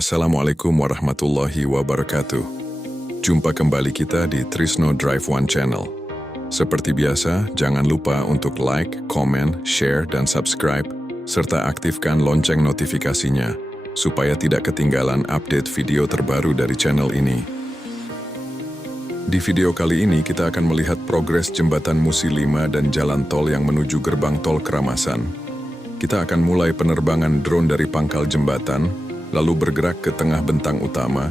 Assalamualaikum warahmatullahi wabarakatuh. Jumpa kembali kita di Trisno Drive One Channel. Seperti biasa, jangan lupa untuk like, komen, share, dan subscribe, serta aktifkan lonceng notifikasinya, supaya tidak ketinggalan update video terbaru dari channel ini. Di video kali ini kita akan melihat progres jembatan Musi 5 dan jalan tol yang menuju gerbang tol Keramasan. Kita akan mulai penerbangan drone dari pangkal jembatan, lalu bergerak ke tengah bentang utama,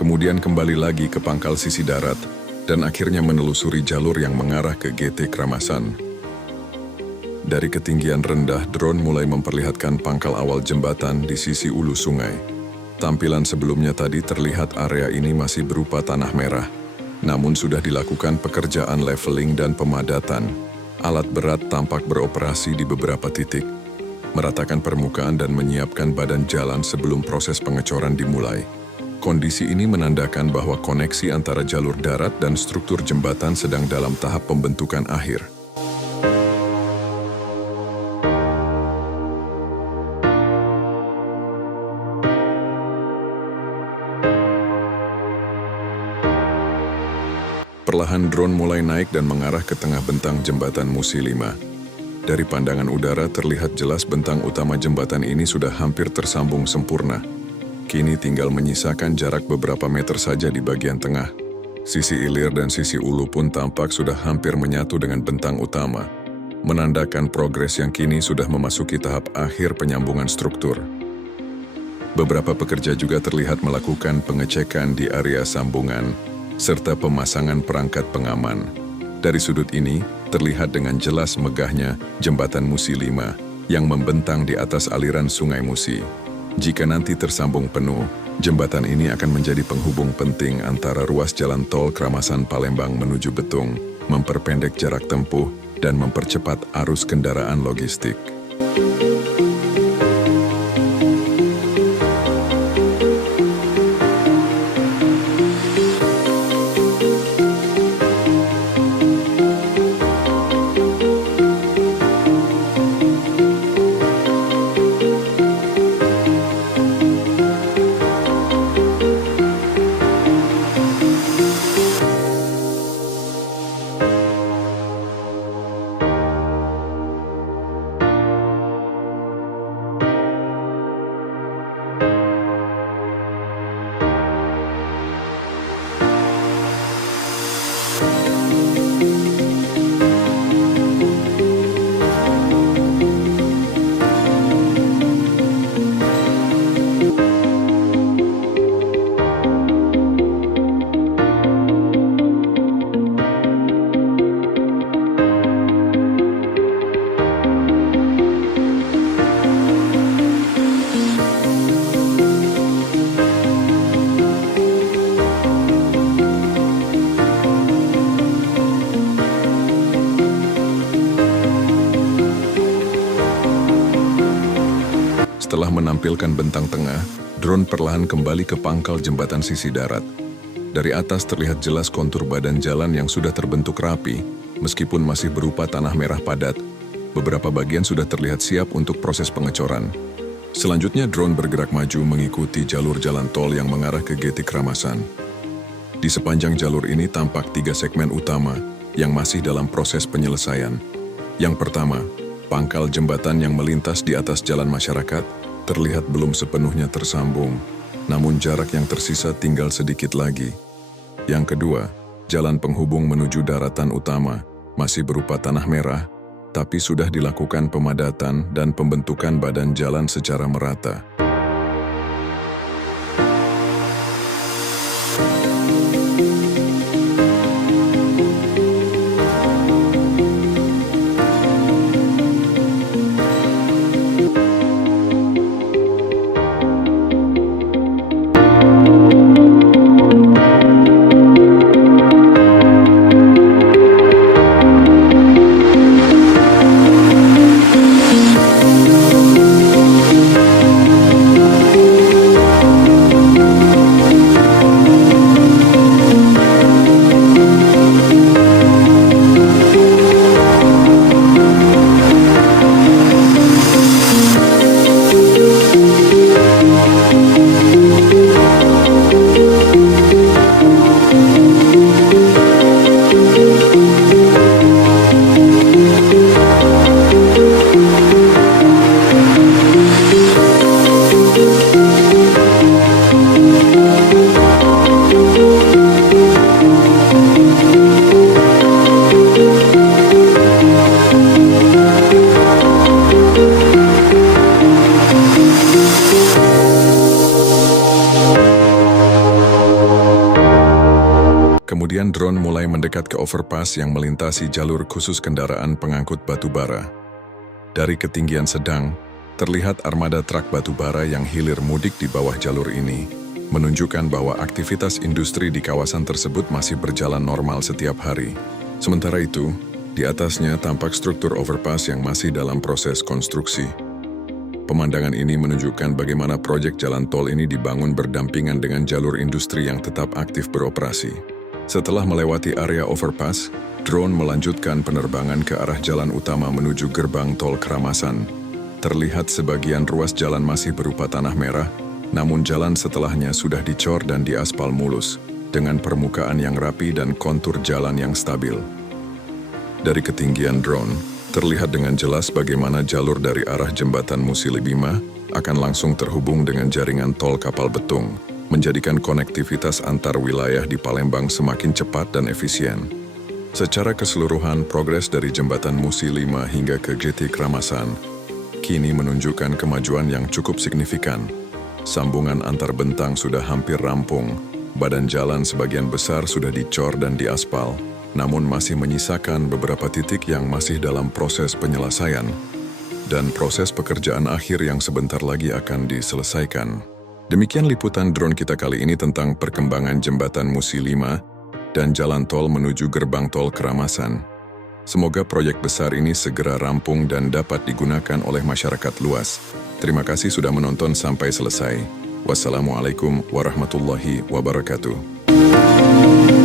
kemudian kembali lagi ke pangkal sisi darat, dan akhirnya menelusuri jalur yang mengarah ke GT Keramasan. Dari ketinggian rendah, drone mulai memperlihatkan pangkal awal jembatan di sisi ulu sungai. Tampilan sebelumnya tadi terlihat area ini masih berupa tanah merah, namun sudah dilakukan pekerjaan leveling dan pemadatan. Alat berat tampak beroperasi di beberapa titik, meratakan permukaan dan menyiapkan badan jalan sebelum proses pengecoran dimulai. Kondisi ini menandakan bahwa koneksi antara jalur darat dan struktur jembatan sedang dalam tahap pembentukan akhir. Perlahan drone mulai naik dan mengarah ke tengah bentang jembatan Musi 5. Dari pandangan udara terlihat jelas bentang utama jembatan ini sudah hampir tersambung sempurna. Kini tinggal menyisakan jarak beberapa meter saja di bagian tengah. Sisi ilir dan sisi ulu pun tampak sudah hampir menyatu dengan bentang utama, menandakan progres yang kini sudah memasuki tahap akhir penyambungan struktur. Beberapa pekerja juga terlihat melakukan pengecekan di area sambungan, serta pemasangan perangkat pengaman. Dari sudut ini, terlihat dengan jelas megahnya jembatan Musi 5 yang membentang di atas aliran Sungai Musi. Jika nanti tersambung penuh, jembatan ini akan menjadi penghubung penting antara ruas jalan tol Keramasan Palembang menuju Betung, memperpendek jarak tempuh, dan mempercepat arus kendaraan logistik. Setelah menampilkan bentang tengah, drone perlahan kembali ke pangkal jembatan sisi darat. Dari atas terlihat jelas kontur badan jalan yang sudah terbentuk rapi, meskipun masih berupa tanah merah padat. Beberapa bagian sudah terlihat siap untuk proses pengecoran. Selanjutnya drone bergerak maju mengikuti jalur jalan tol yang mengarah ke GT Keramasan. Di sepanjang jalur ini tampak 3 segmen utama yang masih dalam proses penyelesaian. Yang pertama, pangkal jembatan yang melintas di atas jalan masyarakat terlihat belum sepenuhnya tersambung, namun jarak yang tersisa tinggal sedikit lagi. Yang kedua, jalan penghubung menuju daratan utama masih berupa tanah merah, tapi sudah dilakukan pemadatan dan pembentukan badan jalan secara merata. Kemudian drone mulai mendekat ke overpass yang melintasi jalur khusus kendaraan pengangkut batu bara. Dari ketinggian sedang, terlihat armada truk batu bara yang hilir mudik di bawah jalur ini, menunjukkan bahwa aktivitas industri di kawasan tersebut masih berjalan normal setiap hari. Sementara itu, di atasnya tampak struktur overpass yang masih dalam proses konstruksi. Pemandangan ini menunjukkan bagaimana proyek jalan tol ini dibangun berdampingan dengan jalur industri yang tetap aktif beroperasi. Setelah melewati area overpass, drone melanjutkan penerbangan ke arah jalan utama menuju gerbang tol Keramasan. Terlihat sebagian ruas jalan masih berupa tanah merah, namun jalan setelahnya sudah dicor dan diaspal mulus, dengan permukaan yang rapi dan kontur jalan yang stabil. Dari ketinggian drone, terlihat dengan jelas bagaimana jalur dari arah jembatan Musili Bima akan langsung terhubung dengan jaringan tol Kapal Betung, menjadikan konektivitas antar wilayah di Palembang semakin cepat dan efisien. Secara keseluruhan, progres dari jembatan Musi 5 hingga ke GT Keramasan kini menunjukkan kemajuan yang cukup signifikan. Sambungan antar bentang sudah hampir rampung, badan jalan sebagian besar sudah dicor dan diaspal, namun masih menyisakan beberapa titik yang masih dalam proses penyelesaian, dan proses pekerjaan akhir yang sebentar lagi akan diselesaikan. Demikian liputan drone kita kali ini tentang perkembangan jembatan Musi 5 dan jalan tol menuju gerbang tol Keramasan. Semoga proyek besar ini segera rampung dan dapat digunakan oleh masyarakat luas. Terima kasih sudah menonton sampai selesai. Wassalamualaikum warahmatullahi wabarakatuh.